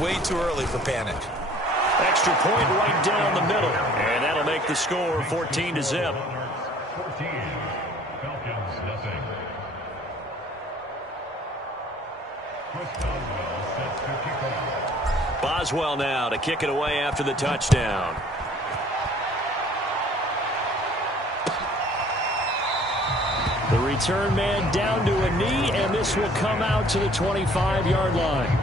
way too early for panic. Extra point right down the middle. And that'll make the score 14-0. Boswell now to kick it away after the touchdown. The return man down to a knee, and this will come out to the 25-yard line.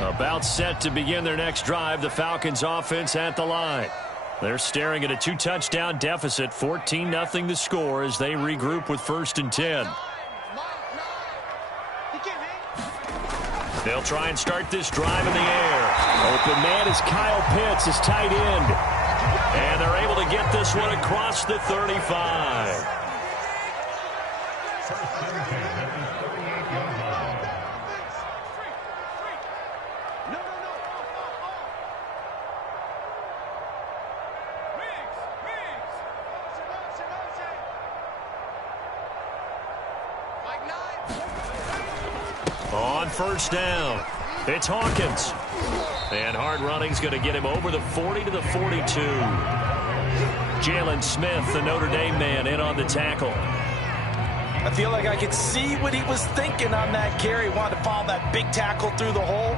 About set to begin their next drive, the Falcons offense at the line. They're staring at a 2-touchdown deficit, 14-0 the score as they regroup with 1st and 10. They'll try and start this drive in the air. Open man is Kyle Pitts, his tight end. And they're able to get this one across the 35. On 1st down, it's Hawkins. And hard running's going to get him over the 40 to the 42. Jalen Smith, the Notre Dame man, in on the tackle. I feel like I could see what he was thinking on that carry. Wanted to follow that big tackle through the hole.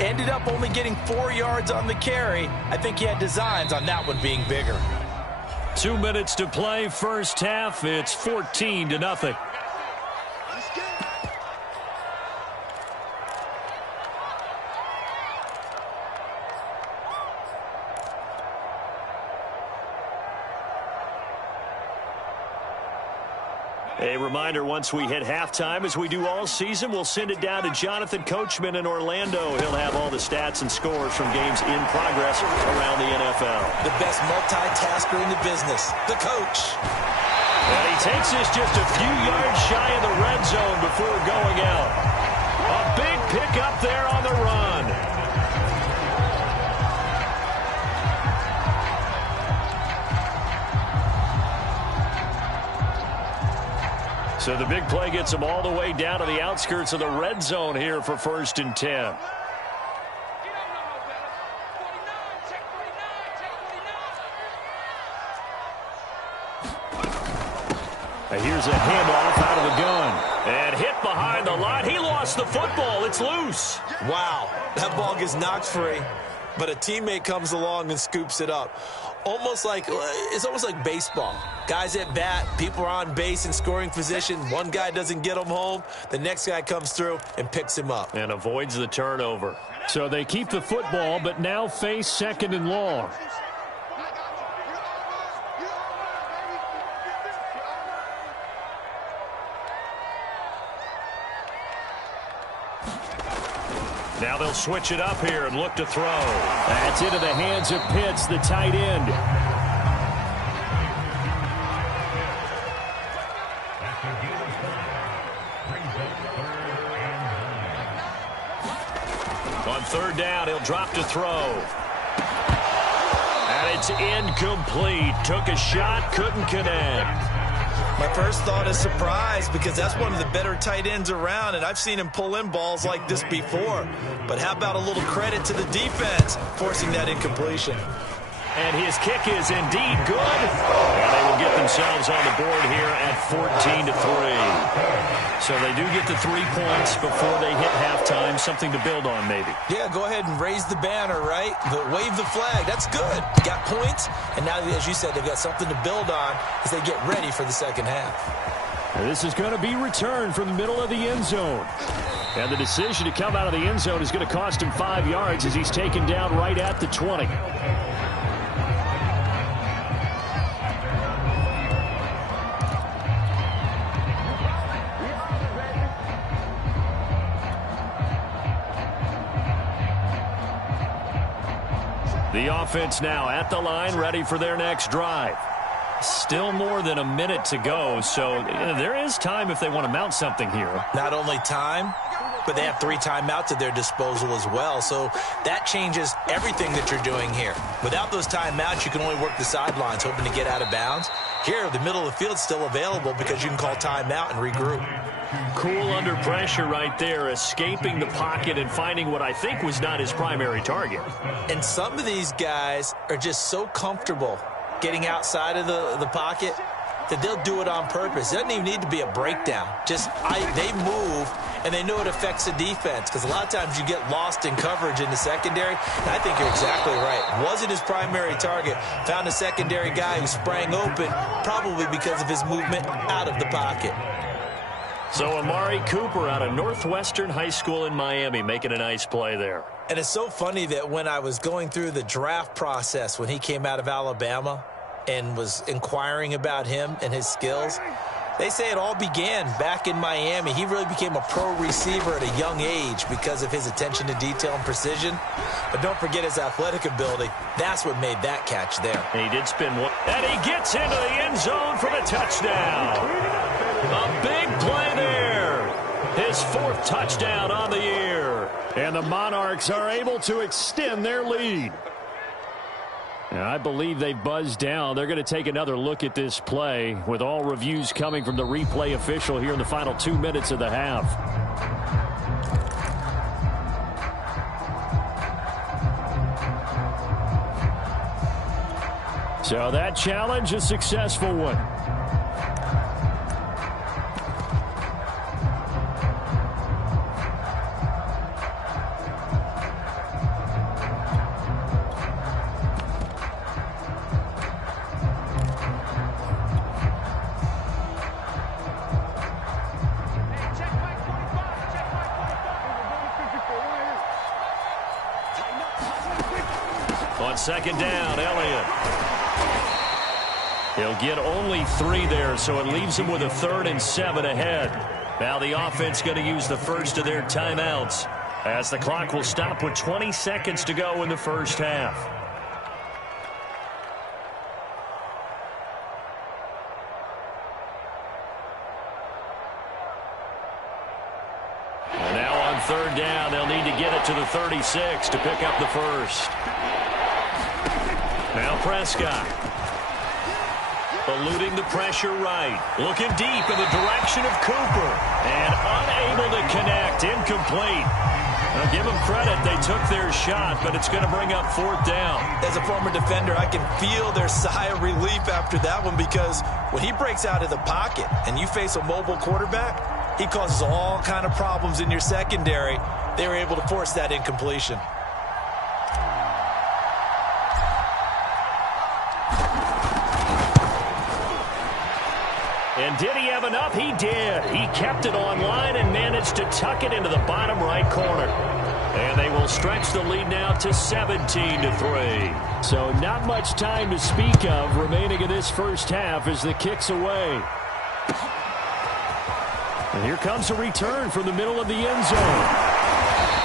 Ended up only getting 4 yards on the carry. I think he had designs on that one being bigger. 2 minutes to play, first half. It's 14-0. A reminder, once we hit halftime, as we do all season, we'll send it down to Jonathan Coachman in Orlando. He'll have all the stats and scores from games in progress around the NFL. The best multitasker in the business, the coach. And he takes us just a few yards shy of the red zone before going out. A big pickup there on the run. So the big play gets them all the way down to the outskirts of the red zone here for 1st and 10. And here's a handoff out of the gun. And hit behind the line. He lost the football. It's loose. Wow, that ball gets knocked free, but a teammate comes along and scoops it up. It's almost like baseball. Guys at bat, people are on base in scoring position. One guy doesn't get him home. The next guy comes through and picks him up. And avoids the turnover. So they keep the football, but now face 2nd and long. Now they'll switch it up here and look to throw. That's into the hands of Pitts, the tight end. On 3rd down, he'll drop to throw. And it's incomplete. Took a shot, couldn't connect. My first thought is surprise, because that's one of the better tight ends around, and I've seen him pull in balls like this before. But how about a little credit to the defense forcing that incompletion? And his kick is indeed good. And they will get themselves on the board here at 14-3. So they do get the 3 points before they hit halftime. Something to build on, maybe. Yeah, go ahead and raise the banner, right? Wave the flag. That's good. Got points, and now, as you said, they've got something to build on as they get ready for the second half. And this is going to be returned from the middle of the end zone. And the decision to come out of the end zone is going to cost him 5 yards as he's taken down right at the 20. The offense now at the line, ready for their next drive. Still more than a minute to go, so there is time if they want to mount something here. Not only time, but they have 3 timeouts at their disposal as well. So that changes everything that you're doing here. Without those timeouts, you can only work the sidelines, hoping to get out of bounds. Here, the middle of the field's still available because you can call timeout and regroup. Cool under pressure right there, escaping the pocket and finding what I think was not his primary target. And some of these guys are just so comfortable getting outside of the pocket that they'll do it on purpose. It doesn't even need to be a breakdown. They move, and they know it affects the defense, because a lot of times you get lost in coverage in the secondary. And I think you're exactly right. Wasn't his primary target. Found a secondary guy who sprang open, probably because of his movement out of the pocket. So Amari Cooper out of Northwestern High School in Miami making a nice play there. And it's so funny that when I was going through the draft process when he came out of Alabama and was inquiring about him and his skills, they say it all began back in Miami. He really became a pro receiver at a young age because of his attention to detail and precision. But don't forget his athletic ability. That's what made that catch there. He did spin one. And he gets into the end zone for the touchdown. A big play there. His 4th touchdown on the year. And the Monarchs are able to extend their lead. And I believe they buzzed down. They're going to take another look at this play with all reviews coming from the replay official here in the final 2 minutes of the half. So that challenge, a successful one. On second down, Elliott. He'll get only 3 there, so it leaves him with a 3rd and 7 ahead. Now the offense going to use the first of their timeouts, as the clock will stop with 20 seconds to go in the first half. And now on 3rd down, they'll need to get it to the 36 to pick up the first. Now Prescott. Eluding the pressure right. Looking deep in the direction of Cooper. And unable to connect. Incomplete. Now give them credit. They took their shot, but it's going to bring up 4th down. As a former defender, I can feel their sigh of relief after that one, because when he breaks out of the pocket and you face a mobile quarterback, he causes all kind of problems in your secondary. They were able to force that incompletion. And did he have enough? He did. He kept it online and managed to tuck it into the bottom right corner. And they will stretch the lead now to 17-3. So not much time to speak of remaining in this first half as the kick's away. And here comes a return from the middle of the end zone.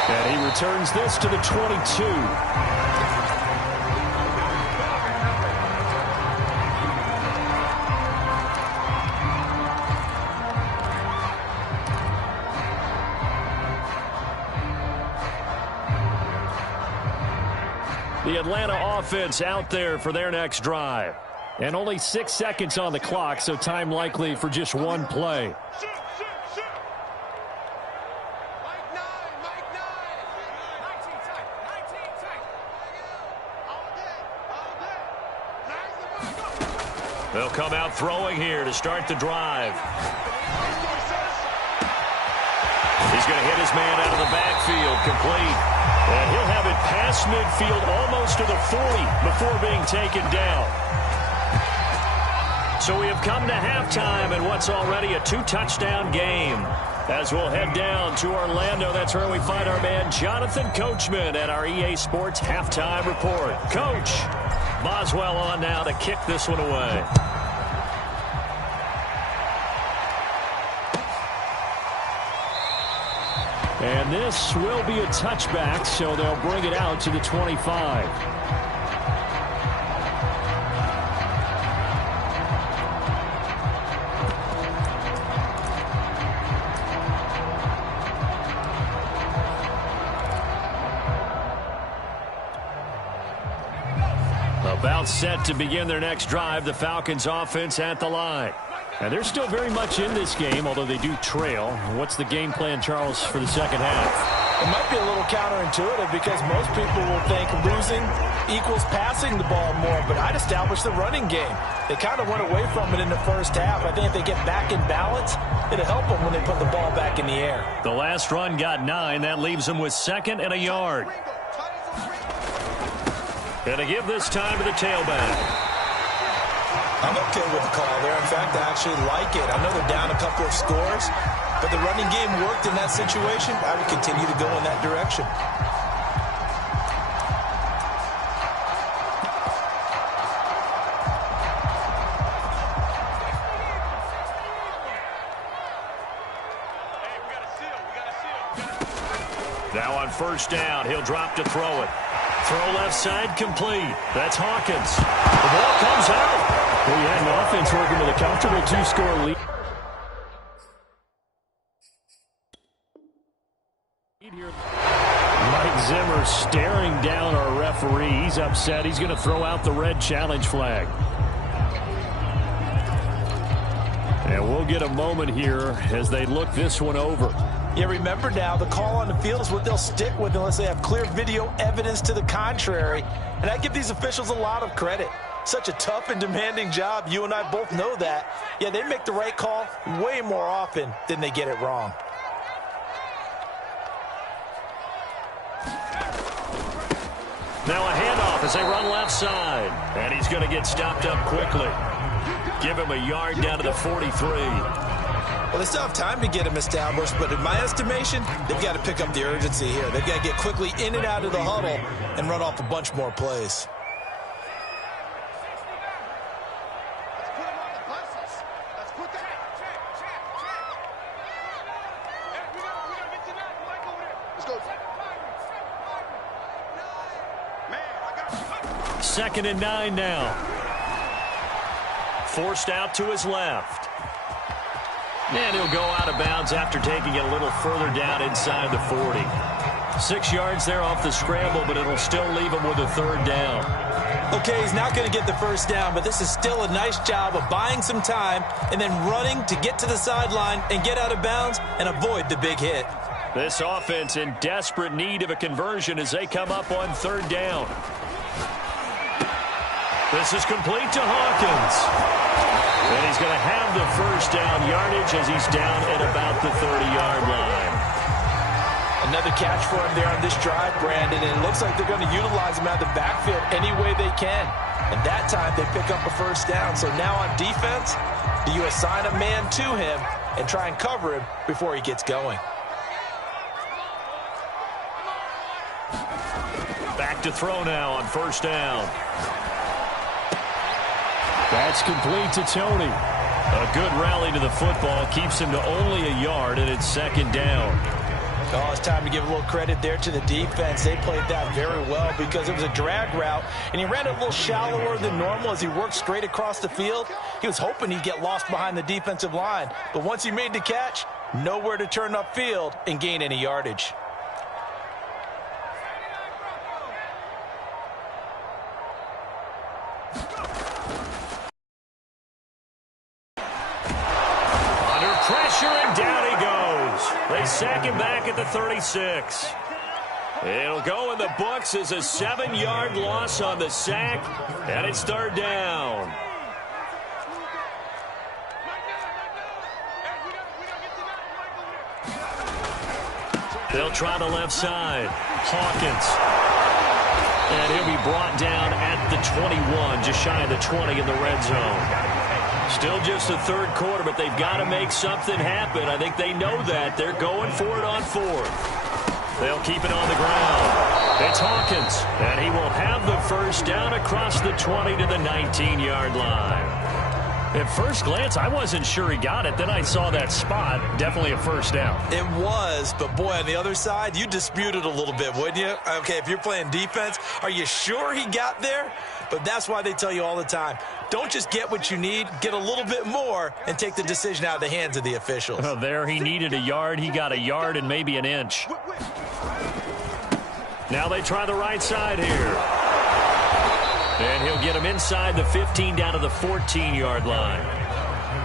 And he returns this to the 22. The Atlanta offense out there for their next drive. And only 6 seconds on the clock, so time likely for just one play. They'll come out throwing here to start the drive. He's going to hit his man out of the backfield, complete. And he'll have it past midfield almost to the 40 before being taken down. So we have come to halftime in what's already a 2-touchdown game. As we'll head down to Orlando, that's where we find our man Jonathan Coachman at our EA Sports Halftime Report. Coach, Boswell on now to kick this one away. And this will be a touchback, so they'll bring it out to the 25. Now set to begin their next drive, the Falcons offense at the line. And they're still very much in this game, although they do trail. What's the game plan, Charles, for the second half? It might be a little counterintuitive because most people will think losing equals passing the ball more, but I'd establish the running game. They kind of went away from it in the first half. I think if they get back in balance, it'll help them when they put the ball back in the air. The last run got 9. That leaves them with 2nd and a yard. Gonna give this time to the tailback. I'm okay with the call there. In fact, I actually like it. I know they're down a couple of scores, but the running game worked in that situation. I would continue to go in that direction. Now on first down, he'll drop to throw it. Throw left side complete. That's Hawkins. The ball comes out. Well, you had an offense working with a comfortable 2-score lead. Mike Zimmer staring down our referee. He's upset. He's going to throw out the red challenge flag. And we'll get a moment here as they look this one over. Yeah, remember now, the call on the field is what they'll stick with unless they have clear video evidence to the contrary. And I give these officials a lot of credit. Such a tough and demanding job. You and I both know that. Yeah, they make the right call way more often than they get it wrong. Now a handoff as they run left side. And he's going to get stopped up quickly. Give him a yard down to the 43. Well, they still have time to get him established, but in my estimation, they've got to pick up the urgency here. They've got to get quickly in and out of the huddle and run off a bunch more plays. Second and 9 now. Forced out to his left. And he'll go out of bounds after taking it a little further down inside the 40. 6 yards there off the scramble, but it'll still leave him with a 3rd down. Okay, he's not going to get the first down, but this is still a nice job of buying some time and then running to get to the sideline and get out of bounds and avoid the big hit. This offense in desperate need of a conversion as they come up on 3rd down. This is complete to Hawkins. And he's going to have the first down yardage as he's down at about the 30-yard line. Another catch for him there on this drive, Brandon, and it looks like they're going to utilize him out of the backfield any way they can. And that time they pick up a first down. So now on defense, do you assign a man to him and try and cover him before he gets going? Back to throw now on first down. That's complete to Tony. A good rally to the football keeps him to only a yard, and it's 2nd down. Oh, it's time to give a little credit there to the defense. They played that very well because it was a drag route, and he ran it a little shallower than normal as he worked straight across the field. He was hoping he'd get lost behind the defensive line, but once he made the catch, nowhere to turn upfield and gain any yardage. And down he goes. They sack him back at the 36. It'll go in the books as a 7-yard loss on the sack, and it's 3rd down. They'll try the left side. Hawkins. And he'll be brought down at the 21, just shy of the 20 in the red zone. Still just the 3rd quarter, but they've got to make something happen. I think they know that. They're going for it on 4th. They'll keep it on the ground. It's Hawkins, and he will have the first down across the 20 to the 19-yard line. At first glance, I wasn't sure he got it. Then I saw that spot. Definitely a first down. It was, but boy, on the other side, you dispute it a little bit, wouldn't you? Okay, if you're playing defense, are you sure he got there? But that's why they tell you all the time, don't just get what you need, get a little bit more and take the decision out of the hands of the officials. Oh, there he needed a yard. He got a yard and maybe an inch. Now they try the right side here. And he'll get him inside the 15 down to the 14-yard line.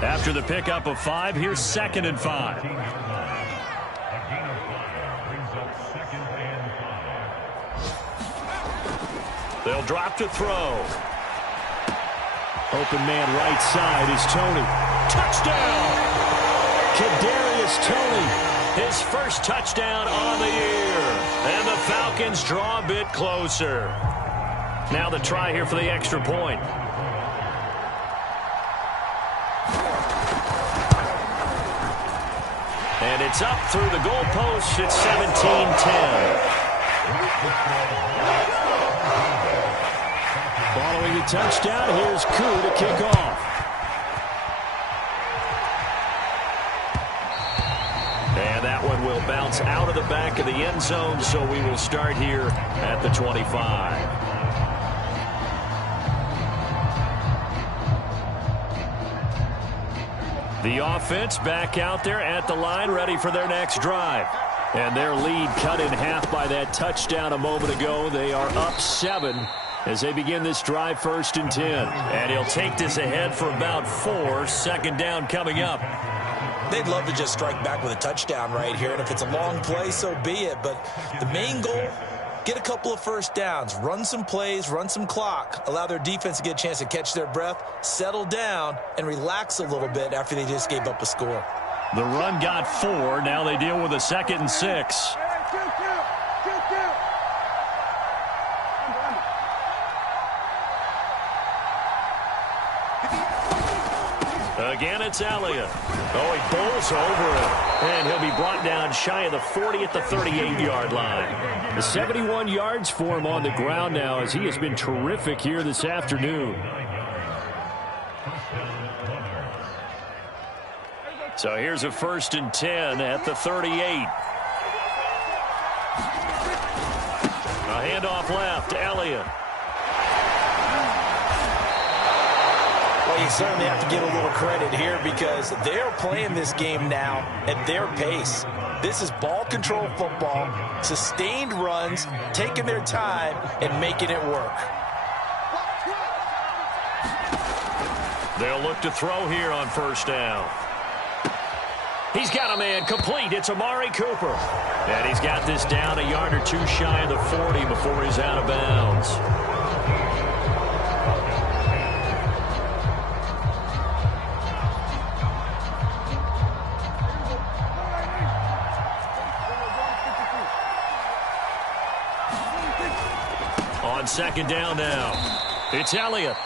After the pickup of 5, here's 2nd and 5. They'll drop to throw. Open man right side is Tony. Touchdown! Kadarius Toney. His first touchdown on the year. And the Falcons draw a bit closer. Now the try here for the extra point. And it's up through the goalpost. It's 17-10. Following the touchdown, here's Koo to kick off. And that one will bounce out of the back of the end zone, so we will start here at the 25. The offense back out there at the line, ready for their next drive. And their lead cut in half by that touchdown a moment ago. They are up 7 as they begin this drive, 1st and 10. And he'll take this ahead for about 4. 2nd down coming up. They'd love to just strike back with a touchdown right here, and if it's a long play, so be it. But the main goal, get a couple of first downs, run some plays, run some clock, allow their defense to get a chance to catch their breath, settle down, and relax a little bit after they just gave up a score. The run got 4. Now they deal with a 2nd and 6. Again, it's Elliott. Oh, he bowls over it. And he'll be brought down shy of the 40 at the 38-yard line. The 71 yards for him on the ground now as he has been terrific here this afternoon. So here's a 1st and 10 at the 38. A handoff left, Elliott. Well, you certainly have to give a little credit here because they're playing this game now at their pace. This is ball control football, sustained runs, taking their time and making it work. They'll look to throw here on 1st down. He's got a man complete. It's Amari Cooper. And he's got this down a yard or 2 shy of the 40 before he's out of bounds. On 2nd down now, it's Elliott.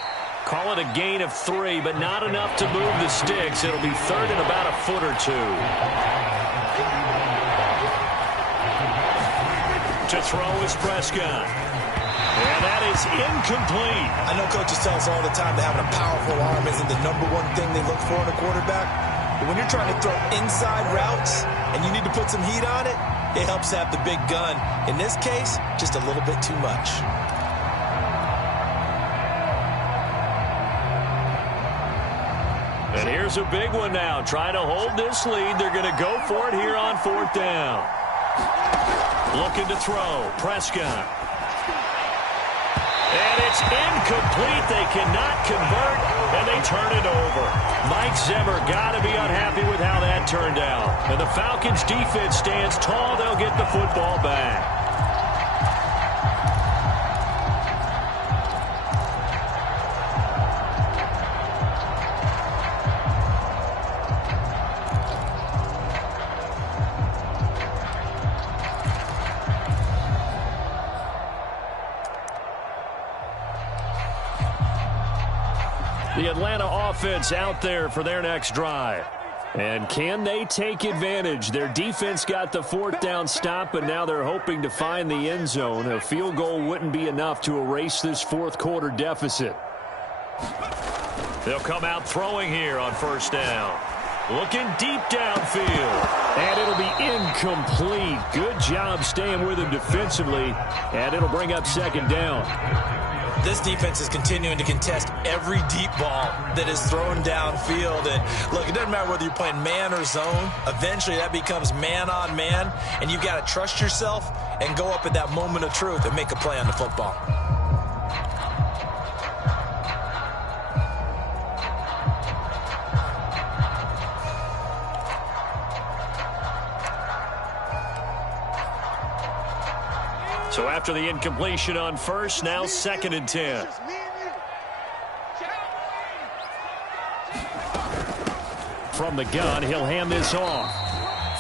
Call it a gain of 3, but not enough to move the sticks. It'll be 3rd and about a foot or 2. To throw is Prescott. And that is incomplete. I know coaches tell us all the time that having a powerful arm isn't the #1 thing they look for in a quarterback. But when you're trying to throw inside routes and you need to put some heat on it, it helps to have the big gun. In this case, just a little bit too much. And here's a big one now. Trying to hold this lead. They're going to go for it here on 4th down. Looking to throw. Prescott. And it's incomplete. They cannot convert, and they turn it over. Mike Zimmer got to be unhappy with how that turned out. And the Falcons' defense stands tall. They'll get the football back. The Atlanta offense out there for their next drive. And can they take advantage? Their defense got the 4th down stop, but now they're hoping to find the end zone. A field goal wouldn't be enough to erase this 4th quarter deficit. They'll come out throwing here on 1st down. Looking deep downfield. And it'll be incomplete. Good job staying with him defensively. And it'll bring up 2nd down. This defense is continuing to contest every deep ball that is thrown downfield. And look, it doesn't matter whether you're playing man or zone. Eventually that becomes man on man, and you've got to trust yourself and go up at that moment of truth and make a play on the football. So after the incompletion on first, now 2nd and 10. From the gun, he'll hand this off.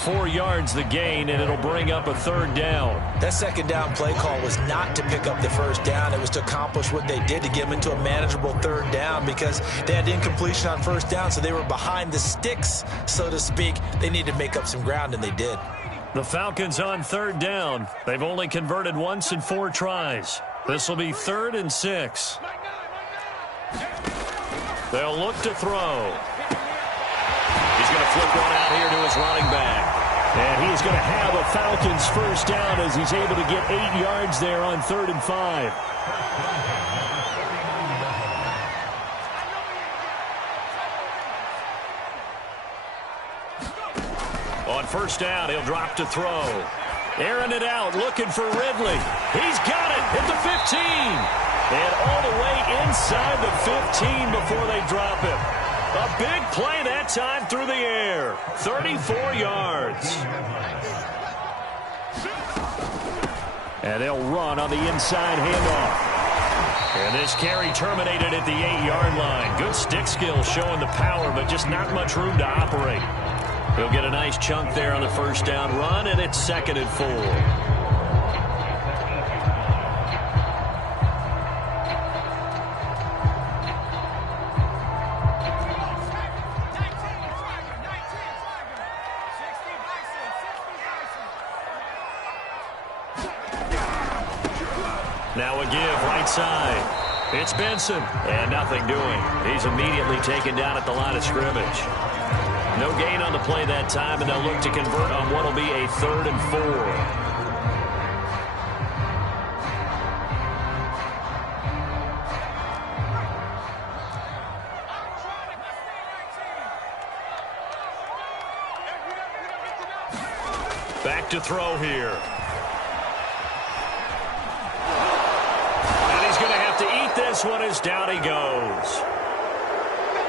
4 yards the gain, and it'll bring up a 3rd down. That 2nd down play call was not to pick up the 1st down. It was to accomplish what they did, to get them into a manageable 3rd down, because they had incompletion on 1st down, so they were behind the sticks, so to speak. They needed to make up some ground, and they did. The Falcons on 3rd down. They've only converted once in 4 tries. This will be 3rd and 6. They'll look to throw. He's going to flip one out here to his running back. And he's going to have a Falcons 1st down as he's able to get 8 yards there on 3rd and 5. On 1st down, he'll drop to throw. Airing it out, looking for Ridley. He's got it at the 15. And all the way inside the 15 before they drop him. A big play that time through the air. 34 yards. And they'll run on the inside handoff. And this carry terminated at the 8-yard line. Good stick skill showing the power, but just not much room to operate. He'll get a nice chunk there on the 1st down run, and it's 2nd and 4. Now a give right side. It's Benson, and nothing doing. He's immediately taken down at the line of scrimmage. No gain on the play that time, and they'll look to convert on what will be a 3rd and 4. Back to throw here. And he's going to have to eat this one as down he goes.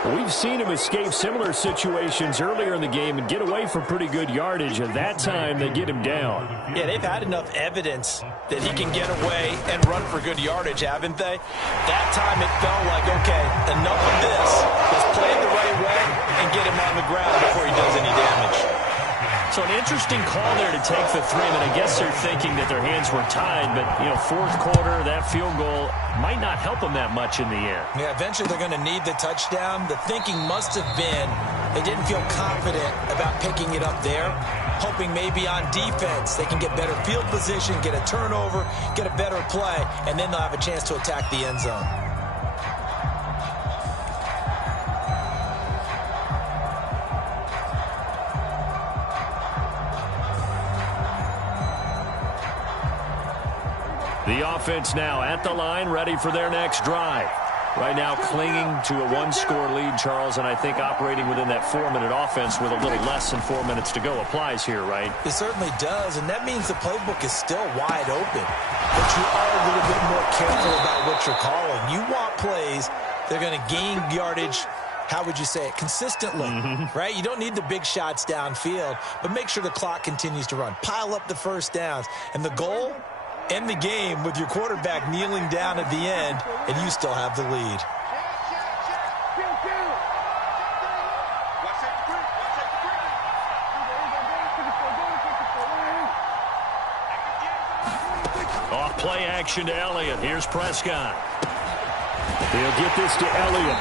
We've seen him escape similar situations earlier in the game and get away from pretty good yardage, and that time they get him down. Yeah, they've had enough evidence that he can get away and run for good yardage, haven't they? That time it felt like, okay, enough of this. Let's play it the right way and get him on the ground before he does any damage. So an interesting call there to take the 3. I mean, I guess they're thinking that their hands were tied, but, 4th quarter, that field goal might not help them that much in the end. Yeah, eventually they're going to need the touchdown. The thinking must have been they didn't feel confident about picking it up there, hoping maybe on defense they can get better field position, get a turnover, get a better play, and then they'll have a chance to attack the end zone. The offense now at the line, ready for their next drive. Right now clinging to a 1-score lead, Charles, and I think operating within that 4-minute offense with a little less than 4 minutes to go applies here, right? It certainly does, and that means the playbook is still wide open. But you are a little bit more careful about what you're calling. You want plays that are going to gain yardage, how would you say it, consistently, right? You don't need the big shots downfield, but make sure the clock continues to run. Pile up the 1st downs, and the goal, end the game with your quarterback kneeling down at the end, and you still have the lead. Off play action to Elliott. Here's Prescott. He'll get this to Elliott.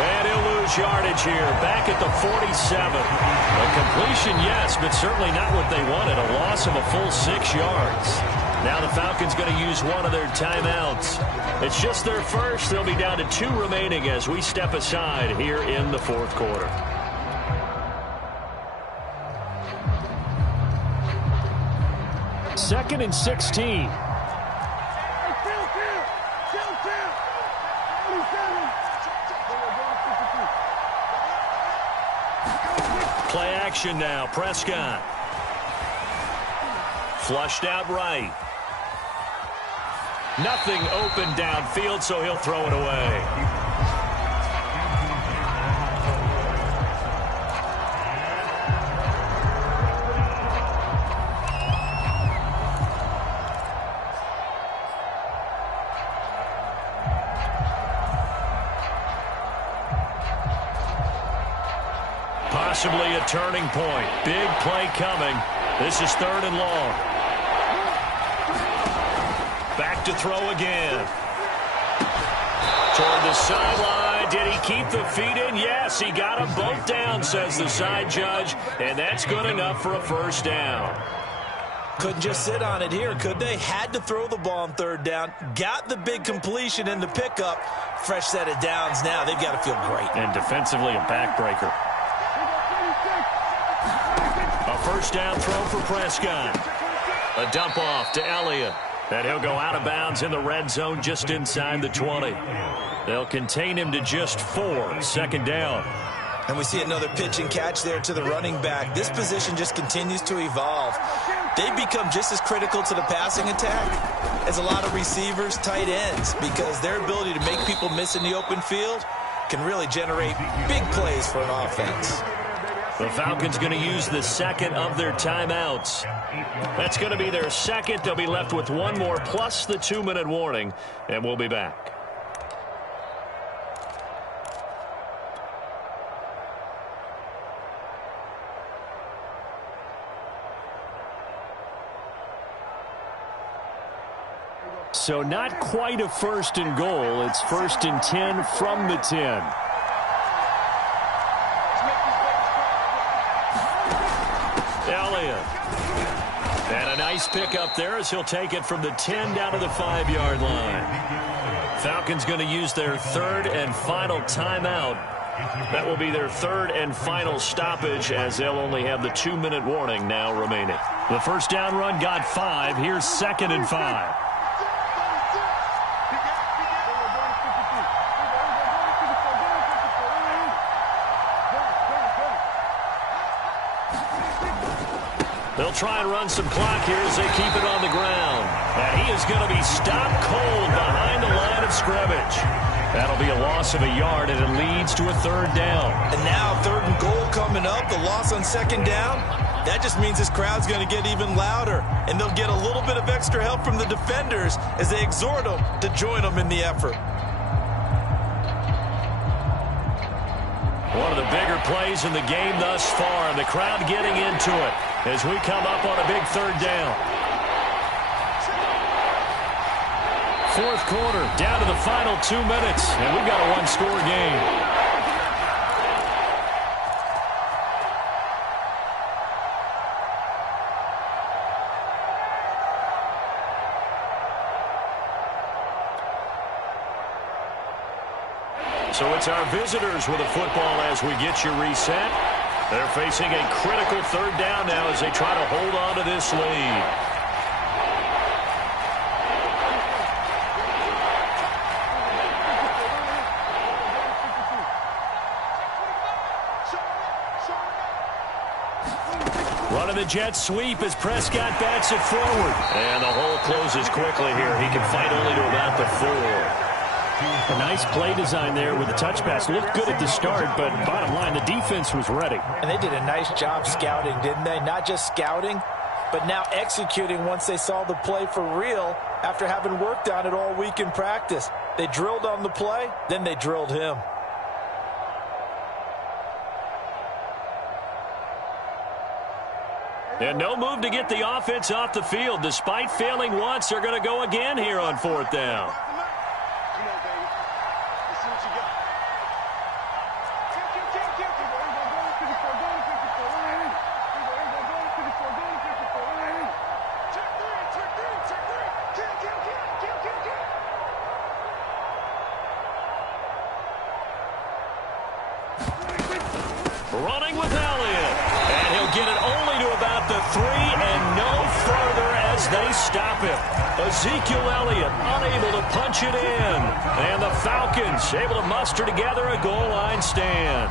And he'll lose yardage here. Back at the 47. A completion, yes, but certainly not what they wanted. A loss of a full 6 yards. Now the Falcons going to use one of their timeouts. It's just their first. They'll be down to 2 remaining as we step aside here in the 4th quarter. Second and 16. Play action now. Prescott. Flushed out right. Nothing open downfield, so he'll throw it away. Possibly a turning point. Big play coming. This is 3rd and long. Back to throw again. Toward the sideline. Did he keep the feet in? Yes, he got them both down, says the side judge. And that's good enough for a first down. Couldn't just sit on it here, could they? Had to throw the ball on 3rd down. Got the big completion in the pickup. Fresh set of downs now. They've got to feel great. And defensively a backbreaker. A first down throw for Prescott. A dump off to Elliott. And he'll go out of bounds in the red zone just inside the 20. They'll contain him to just 4. 2nd down. And we see another pitch and catch there to the running back. This position just continues to evolve. They become just as critical to the passing attack as a lot of receivers, tight ends, because their ability to make people miss in the open field can really generate big plays for an offense. The Falcons going to use the 2nd of their timeouts. That's going to be their 2nd. They'll be left with 1 more plus the 2-minute warning, and we'll be back. So not quite a 1st and goal. It's 1st and 10 from the 10. Elliott. And a nice pick up there as he'll take it from the 10 down to the 5-yard line. Falcons going to use their 3rd and final timeout. That will be their 3rd and final stoppage as they'll only have the 2-minute warning now remaining. The first down run got 5. Here's 2nd and 5. They'll try and run some clock here as they keep it on the ground. And he is going to be stopped cold behind the line of scrimmage. That'll be a loss of a yard, and it leads to a 3rd down. And now 3rd and goal coming up. The loss on 2nd down. That just means this crowd's going to get even louder. And they'll get a little bit of extra help from the defenders as they exhort them to join them in the effort. One of the bigger plays in the game thus far. The crowd getting into it as we come up on a big 3rd down. 4th quarter, down to the final 2 minutes, and we've got a 1-score game. So it's our visitors with a football as we get you reset. They're facing a critical 3rd down now as they try to hold on to this lead. Running the jet sweep as Prescott bats it forward. And the hole closes quickly here. He can fight only to about the 4. A nice play design there with the touch pass. Looked good at the start, but bottom line, the defense was ready. And they did a nice job scouting, didn't they? Not just scouting, but now executing once they saw the play for real after having worked on it all week in practice. They drilled on the play, then they drilled him. And no move to get the offense off the field. Despite failing once, they're going to go again here on 4th down. Running with Elliott. And he'll get it only to about the 3 and no further as they stop him. Ezekiel Elliott unable to punch it in. And the Falcons able to muster together a goal line stand.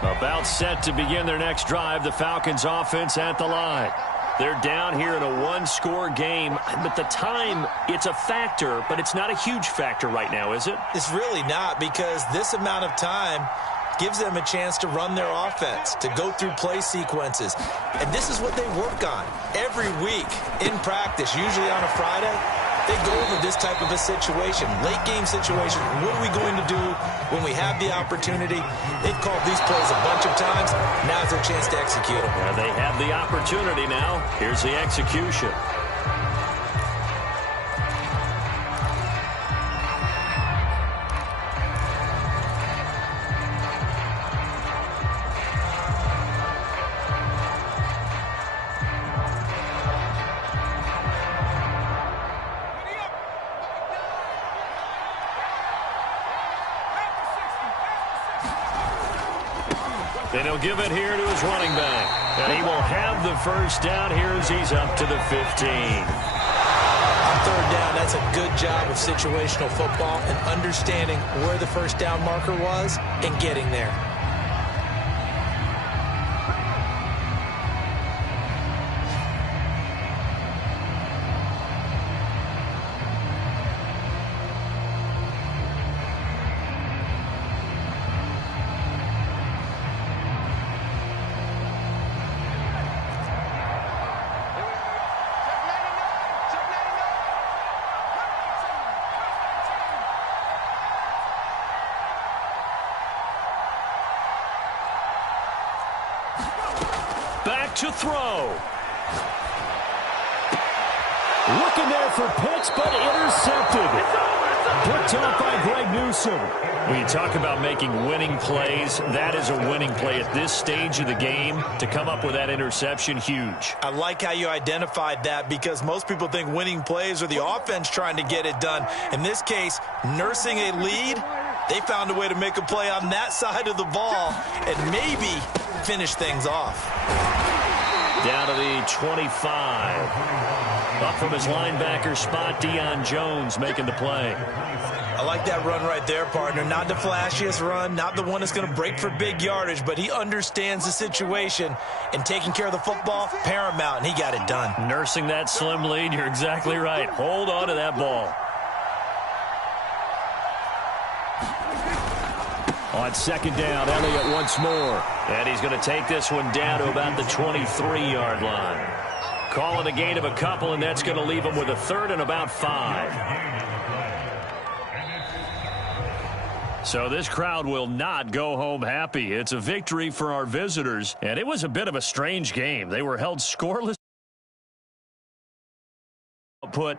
About set to begin their next drive. The Falcons offense at the line. They're down here in a 1-score game, but the time, it's a factor, but it's not a huge factor right now, is it? It's really not, because this amount of time gives them a chance to run their offense, to go through play sequences. And this is what they work on every week in practice, usually on a Friday. They go over this type of a situation, late game situation. What are we going to do when we have the opportunity? They've called these plays a bunch of times. Now's their chance to execute them. Yeah, they have the opportunity now. Here's the execution. And he'll give it here to his running back. And he will have the first down here as he's up to the 15. On third down, that's a good job of situational football and understanding where the first down marker was and getting there. Back to throw. Looking there for Pitts, but intercepted. Picked off by Greg Newsome. When you talk about making winning plays, that is a winning play at this stage of the game. To come up with that interception, huge. I like how you identified that because most people think winning plays are the offense trying to get it done. In this case, nursing a lead, they found a way to make a play on that side of the ball and maybe finish things off. Down to the 25. Up from his linebacker spot, Deion Jones making the play. I like that run right there, partner. Not the flashiest run, not the one that's going to break for big yardage, but he understands the situation, and taking care of the football, paramount, and he got it done. Nursing that slim lead, you're exactly right. Hold on to that ball. On second down, Elliott once more. And he's going to take this one down to about the 23-yard line. Call it a gain of a couple, and that's going to leave him with a third and about 5. So this crowd will not go home happy. It's a victory for our visitors, and it was a bit of a strange game. They were held scoreless. Output